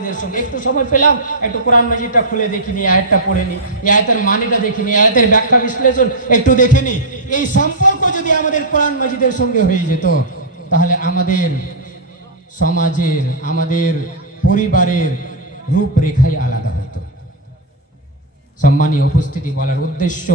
এদের সঙ্গে একটু সময় পেলাম, একটু কোরআন মাজিদটা খুলে দেখিনি, আয়াতটা পড়ে নি, এই আয়াতের মানেটা দেখিনি, আয়াতের ব্যাখ্যা বিশ্লেষণ একটু দেখে নি। এই সম্পর্ক যদি আমাদের কোরআন মাজিদের সঙ্গে হয়ে যেত, তাহলে আমাদের সমাজের, আমাদের পরিবারের রূপরেখাই আলাদা হতো। সম্মানীয় উপস্থিতি, বলার উদ্দেশ্য,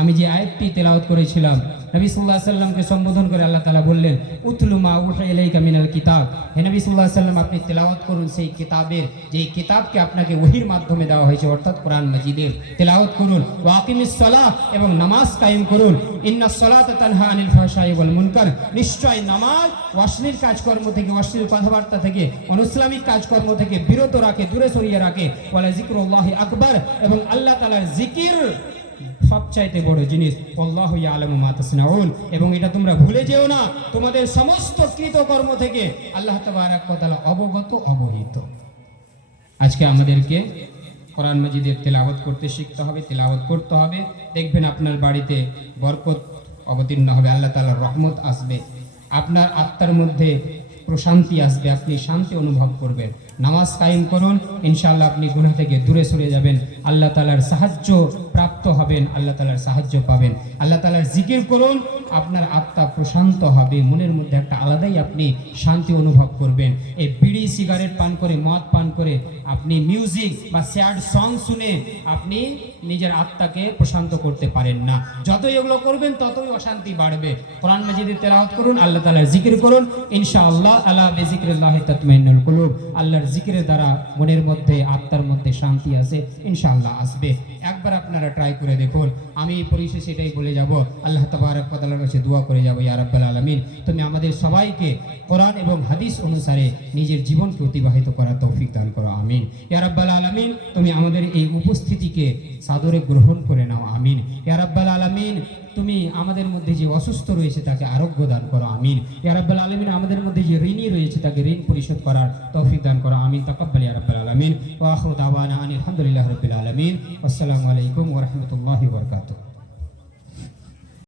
আমি যে আয়াতটি তেলাওয়াত করেছিলাম, নবী সাল্লাল্লাহু আলাইহি সাল্লামকে সম্বোধন করে আল্লাহ তাআলা বললেন, উতলু মা উহিয়া ইলাইকা মিনাল কিতাব। হে নবী সাল্লাল্লাহু আলাইহি সাল্লাম, আপনি তেলাওয়াত করুন সেই কিতাবের, যে কিতাবকে আপনাকে ওহীর মাধ্যমে দেওয়া হয়েছে, অর্থাৎ কোরআন মাজিদের তেলাওয়াত করুন। ওয়া আকিমিস সালাহ, এবং নামাজ কায়েম করুন। ইন্নাস সালাতা তানহা আনিল ফাহশাই ওয়াল মুনকার, নিশ্চয় নামাজ অশ্লীল কাজকর্ম থেকে, অশ্লীল কথাবার্তা থেকে, অনৈসলামিক কাজকর্ম থেকে বিরত রাখে, দূরে সরিয়ে রাখে। ওয়ালা যিকরুল্লাহি আকবার, এবং আল্লাহ তাআলার জিকির সবচাইতে বড় জিনিস। আল্লাহু ইয়ালামু মা তাসনাউন, এবং এটা তোমরা ভুলে যেও না, তোমাদের সমস্ত কৃতকর্ম থেকে আল্লাহ তাবারক ওয়া তাআলা অবগত, অবহিত। আজকে আমাদেরকে কোরআন মাজিদের তেলাওয়াত করতে শিখতে হবে, তেলাওয়াত করতে হবে। দেখবেন আপনার বাড়িতে বরকত অবতীর্ণ হবে, আল্লাহ তাআলার রহমত আসবে, আপনার আত্মার মধ্যে প্রশান্তি আসবে, আপনি শান্তি অনুভব করবেন। নামাজ কায়েম করুন, ইনশাআল্লাহ আপনি গুনাহ থেকে দূরে সরে যাবেন, আল্লাহ তাআলার সাহায্য প্রাপ্ত হবেন, আল্লাহ তাআলার সাহায্য পাবেন। আল্লাহ তাআলার জিকির করুন, আপনার আত্মা প্রশান্ত হবে, মনের মধ্যে একটা আলাদাই আপনি শান্তি অনুভব করবেন। এই বিড়ি সিগারেট পান করে, মদ পান করে, আপনি মিউজিক বা স্যাড সং শুনে আপনি নিজের আত্মাকে প্রশান্ত করতে পারেন না। যতই এগুলো করবেন ততই অশান্তি বাড়বে। কোরআন মাজিদের তেলাওয়াত করুন, আল্লাহ তাআলার জিকির করুন, ইনশাআল্লাহ আলা বিযিকরিল্লাহি তাতমাইন্নুল কুলুব, আল্লাহর জিকিরের দ্বারা মনের মধ্যে, আত্মার মধ্যে শান্তি আসে, ইনশাআল্লাহ আসবে। একবার আপনারা ট্রাই করে দেখুন। আমি পরিশেষে এটাই বলে যাব, আল্লাহ তাবারক ওয়া তাআলার কাছে দোয়া করে যাব, ইয়া রাব্বাল আলামিন, তুমি আমাদের সবাইকে কোরআন এবং হাদিস অনুসারে নিজের জীবনকে অতিবাহিত করার তৌফিক দান করো, আমিন। ইয়া রাব্বাল আলামিন, তুমি আমাদের এই উপস্থিতিকে সাদরে গ্রহণ করে নাও, আমিন। ইয়া রাব্বাল আলামিন, তুমি আমাদের মধ্যে যে অসুস্থ রয়েছে তাকে আরোগ্য দান করো, আমিন। ইয়া রাব্বাল আলামিন, আমাদের মধ্যে যে ঋণী রয়েছে তাকে ঋণ পরিশোধ করার তৌফিক দান করো, আমিন। তাকাব্বাল ইয়া রাব্বাল আলামিন। ওয়া আখিরু দাওয়ানা আনিল হামদুলিল্লাহি রাব্বিল আলামিন। আসসালামু আলাইকুম ওয়া রাহমাতুল্লাহি ওয়া বারাকাতুহু।